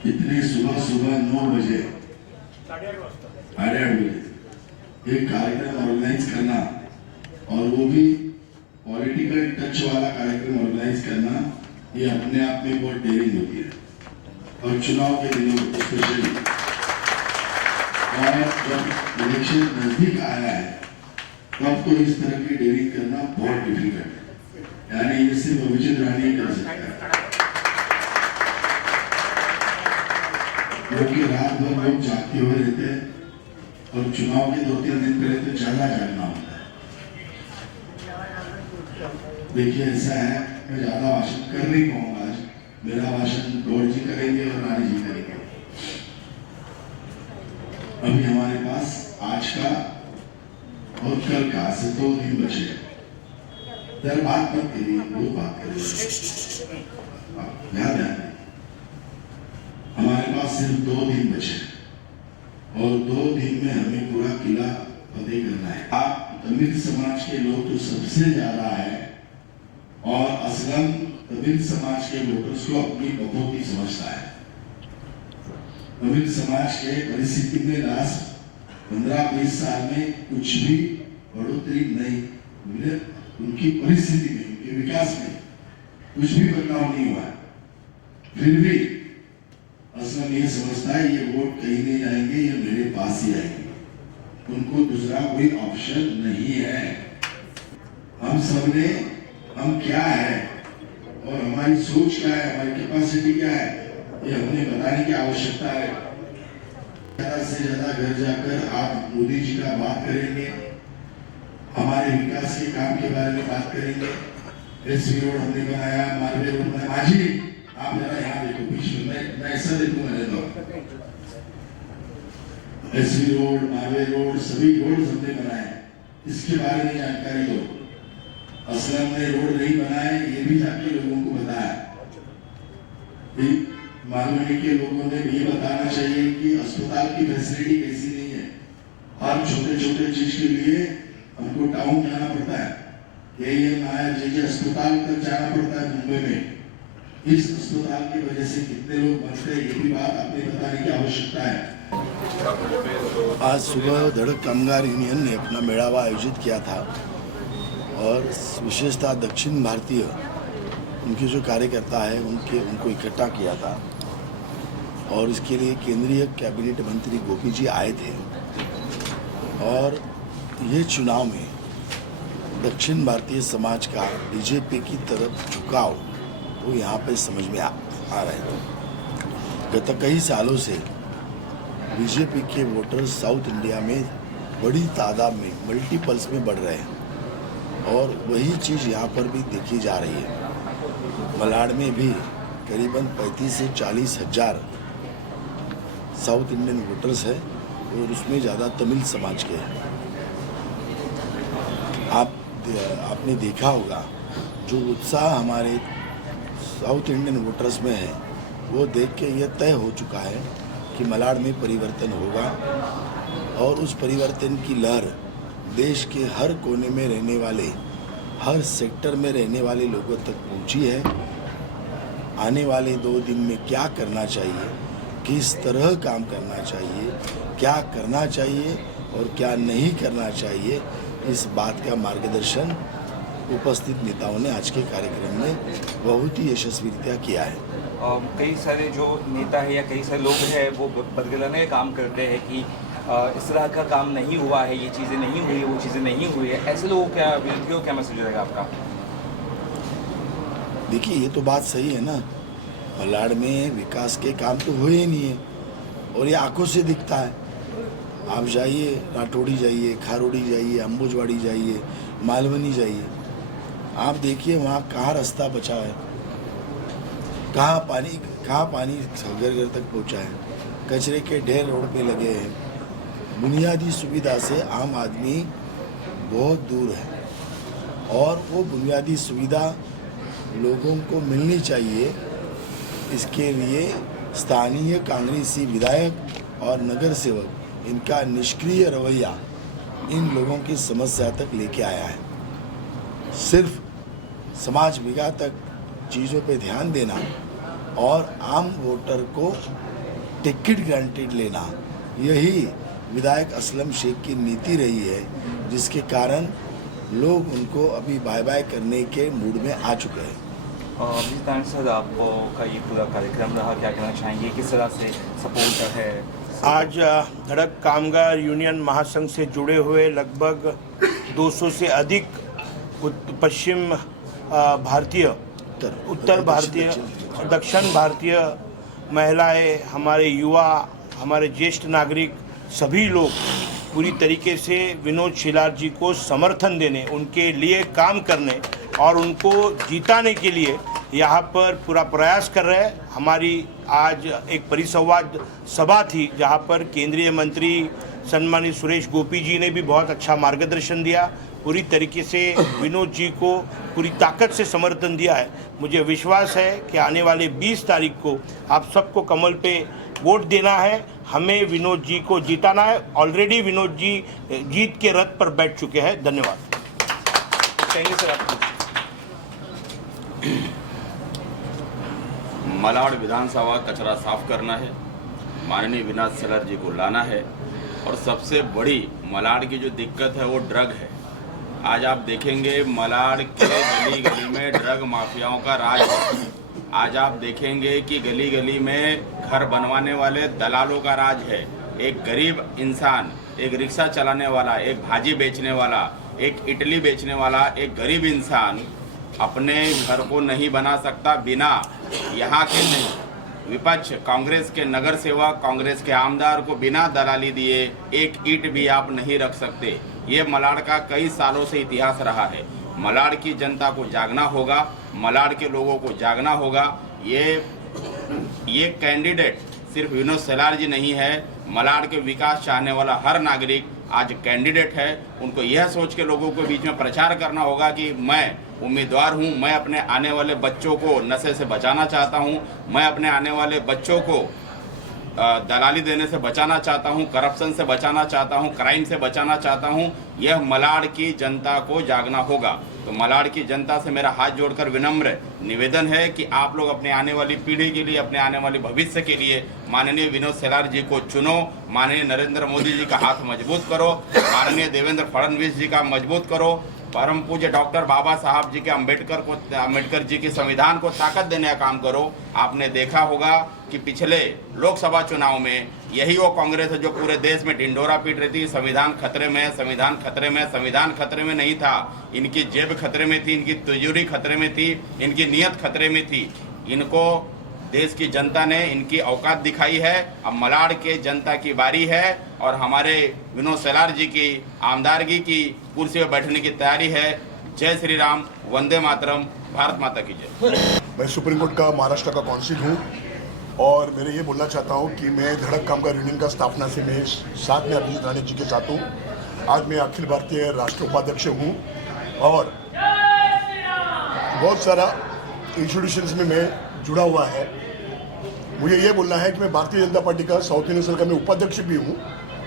इतने सुबह सुबह 9 बजे 8:30 बजे एक कार्यक्रम ऑर्गेनाइज करना और वो भी पॉलिटिकल टच वाला कार्यक्रम ऑर्गेनाइज करना, ये अपने आप में बहुत डेयरिंग होती है। और चुनाव के दिनों में स्पेशली, और जब इलेक्शन नजदीक आया है तब तो इस तरह की डेयरिंग करना बहुत डिफिकल्ट है। यानी ये सिर्फ अभिजीत राणी कर सकता है, क्योंकि रात भर लोग जागते हुए रहते हैं और चुनाव के 2-3 दिन पहले तो ज्यादा जागना होता है। देखिए ऐसा है, मैं ज्यादा भाषण कर नहीं पाऊंगा आज, मेरा भाषण गौड़ जी करेंगे और रानी जी करेंगे। अभी हमारे पास आज का और कल का से 2 दिन बचे हैं। जरा बात मत करिए, वो बात करिए, याद है हमारे पास सिर्फ 2 दिन बचे और 2 दिन में हमें पूरा किला फतेह करना है। आप तमिल समाज के लोग तो सबसे ज्यादा है और असलम तमिल समाज के वोटर्स को अपनी बखूबी समझता है। तमिल समाज के परिस्थिति में लास्ट 15-20 साल में कुछ भी बढ़ोतरी नहीं मिले, उनकी परिस्थिति में, उनके विकास में कुछ भी बदलाव नहीं हुआ। फिर भी असलम ये समझता है ये वोट कहीं नहीं जाएंगे, ये मेरे पास ही आएंगे, उनको दूसरा कोई ऑप्शन नहीं है। हम सबने, हम क्या है और हमारी सोच क्या है, हमारी कैपेसिटी क्या है, ये हमने बताने की आवश्यकता है। ज्यादा से ज्यादा घर जाकर आप मोदी जी का बात करेंगे, हमारे विकास के काम के बारे में बात करेंगे। एसवी रोड हमने बनाया, मालवे रोड बनाया। माझी आप जरा यहाँ देखो, बीच में मैं ऐसा देखूं, मैंने तो एसवी रोड, मालवे रोड, सभी रोड हमने बनाए, इसके बारे में जानकारी दो। असलम ने रोड नहीं बनाए, ये भी जाके लोगों को बताया। मालवे के लोगों ने भी ये बताना चाहिए कि अस्पताल की फैसिलिटी कैसी नहीं है। हर छोटे छोटे चीज के लिए हमको टाउन जाना पड़ता है, जे अस्पताल तक जाना पड़ता है मुंबई में। इस अस्पताल की वजह से कितने लोग मरते हैं, ये भी बात आपने बताने की आवश्यकता है। आज सुबह धड़क कामगार यूनियन ने अपना मेड़ावा आयोजित किया था और विशेषतः दक्षिण भारतीय उनके जो कार्यकर्ता है उनको इकट्ठा किया था और इसके लिए केंद्रीय कैबिनेट मंत्री गोपी जी आए थे। और ये चुनाव में दक्षिण भारतीय समाज का बीजेपी की तरफ झुकाव वो यहाँ पे समझ में आ रहे थे। गत कई सालों से बीजेपी के वोटर साउथ इंडिया में बड़ी तादाद में, मल्टीपल्स में बढ़ रहे हैं और वही चीज़ यहाँ पर भी देखी जा रही है। मलाड में भी करीबन 35 से 40 हज़ार साउथ इंडियन वोटर्स है और उसमें ज़्यादा तमिल समाज के हैं। आपने देखा होगा जो उत्साह हमारे साउथ इंडियन वोटर्स में है, वो देख के ये तय हो चुका है कि मलाड में परिवर्तन होगा और उस परिवर्तन की लहर देश के हर कोने में रहने वाले, हर सेक्टर में रहने वाले लोगों तक पहुंची है। आने वाले 2 दिन में क्या करना चाहिए, किस तरह काम करना चाहिए, क्या करना चाहिए और क्या नहीं करना चाहिए, इस बात का मार्गदर्शन उपस्थित नेताओं ने आज के कार्यक्रम में बहुत ही यशस्वीता किया है। कई सारे जो नेता है या कई सारे लोग हैं वो बदगलाने का काम करते हैं कि इस तरह का काम नहीं हुआ है, ये चीज़ें नहीं हुई, वो चीज़ें नहीं हुई है। ऐसे लोगों क्या व्यक्तियों क्या मैसेज रहेगा आपका? देखिए ये तो बात सही है ना, मलाड में विकास के काम तो हुए ही नहीं है और ये आंखों से दिखता है। आप जाइए, राठौड़ी जाइए, खारोड़ी जाइए, अंबुजवाड़ी जाइए, मालवनी जाइए, आप देखिए वहाँ कहाँ रास्ता बचा है, कहाँ पानी घर घर तक पहुँचा है, कचरे के ढेर रोड पे लगे हैं। बुनियादी सुविधा से आम आदमी बहुत दूर है और वो बुनियादी सुविधा लोगों को मिलनी चाहिए। इसके लिए स्थानीय कांग्रेसी विधायक और नगर सेवक इनका निष्क्रिय रवैया इन लोगों की समस्या तक लेके आया है। सिर्फ समाज विकास तक चीज़ों पे ध्यान देना और आम वोटर को टिकट गारंटीड लेना, यही विधायक असलम शेख की नीति रही है, जिसके कारण लोग उनको अभी बाय बाय करने के मूड में आ चुके हैं। अभिजीत आनंद सर, आपका ये पूरा कार्यक्रम रहा, क्या कहना चाहेंगे, किस तरह से सपोर्ट है? आज धड़क कामगार यूनियन महासंघ से जुड़े हुए लगभग 200 से अधिक पश्चिम भारतीय, उत्तर भारतीय, दक्षिण भारतीय महिलाएं, हमारे युवा, हमारे ज्येष्ठ नागरिक, सभी लोग पूरी तरीके से विनोद शिलार जी को समर्थन देने, उनके लिए काम करने और उनको जिताने के लिए यहाँ पर पूरा प्रयास कर रहे हैं। हमारी आज एक परिसंवाद सभा थी जहाँ पर केंद्रीय मंत्री सम्मानित सुरेश गोपी जी ने भी बहुत अच्छा मार्गदर्शन दिया, पूरी तरीके से विनोद जी को पूरी ताकत से समर्थन दिया है। मुझे विश्वास है कि आने वाले 20 तारीख को आप सबको कमल पे वोट देना है, हमें विनोद जी को जिताना है। ऑलरेडी विनोद जी जीत के रथ पर बैठ चुके हैं। धन्यवाद। कहेंगे सर आप? मलाड विधानसभा कचरा साफ करना है, माननीय विनोद शिलार जी को लाना है, और सबसे बड़ी मलाड की जो दिक्कत है वो ड्रग है। आज आप देखेंगे मलाड के गली गली में ड्रग माफियाओं का राज है। आज आप देखेंगे कि गली गली में घर बनवाने वाले दलालों का राज है। एक गरीब इंसान, एक रिक्शा चलाने वाला, एक भाजी बेचने वाला, एक इडली बेचने वाला, एक गरीब इंसान अपने घर को नहीं बना सकता बिना यहाँ के नहीं। विपक्ष, कांग्रेस के नगर सेवक, कांग्रेस के आमदार को बिना दलाली दिए एक ईंट भी आप नहीं रख सकते। ये मलाड का कई सालों से इतिहास रहा है। मलाड की जनता को जागना होगा, मलाड के लोगों को जागना होगा। ये कैंडिडेट सिर्फ विनोद शिलार जी नहीं है, मलाड के विकास चाहने वाला हर नागरिक आज कैंडिडेट है। उनको यह सोच के लोगों के बीच में प्रचार करना होगा कि मैं उम्मीदवार हूं, मैं अपने आने वाले बच्चों को नशे से बचाना चाहता हूं, मैं अपने आने वाले बच्चों को दलाली देने से बचाना चाहता हूं, करप्शन से बचाना चाहता हूं, क्राइम से बचाना चाहता हूं। यह मलाड की जनता को जागना होगा। तो मलाड की जनता से मेरा हाथ जोड़कर विनम्र निवेदन है कि आप लोग अपने आने वाली पीढ़ी के लिए, अपने आने वाले भविष्य के लिए माननीय विनोद शिलार जी को चुनो। माननीय नरेंद्र मोदी जी का हाथ मजबूत करो, माननीय देवेंद्र फडणवीस जी का मजबूत करो, परम पूज्य डॉक्टर बाबा साहब जी के अम्बेडकर जी के संविधान को ताकत देने का काम करो। आपने देखा होगा कि पिछले लोकसभा चुनाव में यही वो कांग्रेस है जो पूरे देश में ढिंढोरा पीट रही थी, संविधान खतरे में, संविधान खतरे में। संविधान खतरे में नहीं था, इनकी जेब खतरे में थी, इनकी तिजोरी खतरे में थी, इनकी नीयत खतरे में थी। इनको देश की जनता ने इनकी औकात दिखाई है। अब मलाड के जनता की बारी है और हमारे विनोद शिलार जी की आमदारगी की कुर्सी पर बैठने की तैयारी है। जय श्री राम, वंदे मातरम, भारत माता की जय। मैं सुप्रीम कोर्ट का महाराष्ट्र का काउंसिल हूँ और मैं ये बोलना चाहता हूँ कि मैं धड़क कामगार यूनियन का स्थापना से मैं साथ में अभिजीत आनंद जी के साथ हूँ। आज मैं अखिल भारतीय राष्ट्र उपाध्यक्ष हूँ और बहुत सारा इंस्टीट्यूशंस में मैं जुड़ा हुआ है। मुझे ये बोलना है कि मैं भारतीय जनता पार्टी का साउथ इंडियन सेल का मैं उपाध्यक्ष भी हूँ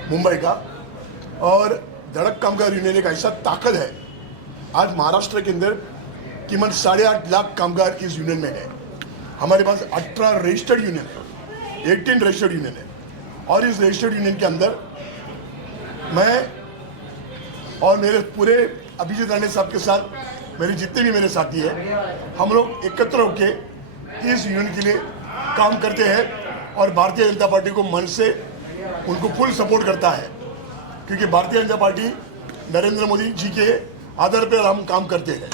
मुंबई का। और धड़क कामगार यूनियन एक ऐसा ताकत है, आज महाराष्ट्र के अंदर कीमत 8.5 लाख कामगार इस यूनियन में है। हमारे पास 18 रजिस्टर्ड यूनियन है, 18 रजिस्टर्ड यूनियन है। और इस रजिस्टर्ड यूनियन के अंदर मैं और मेरे पूरे अभिजीत आनंद साहब के साथ मेरे जितने भी मेरे साथी हैं, हम लोग एकत्र होकर इस यूनियन के लिए काम करते हैं और भारतीय जनता पार्टी को मन से उनको फुल सपोर्ट करता है, क्योंकि भारतीय जनता पार्टी नरेंद्र मोदी जी के आधार पर हम काम करते हैं।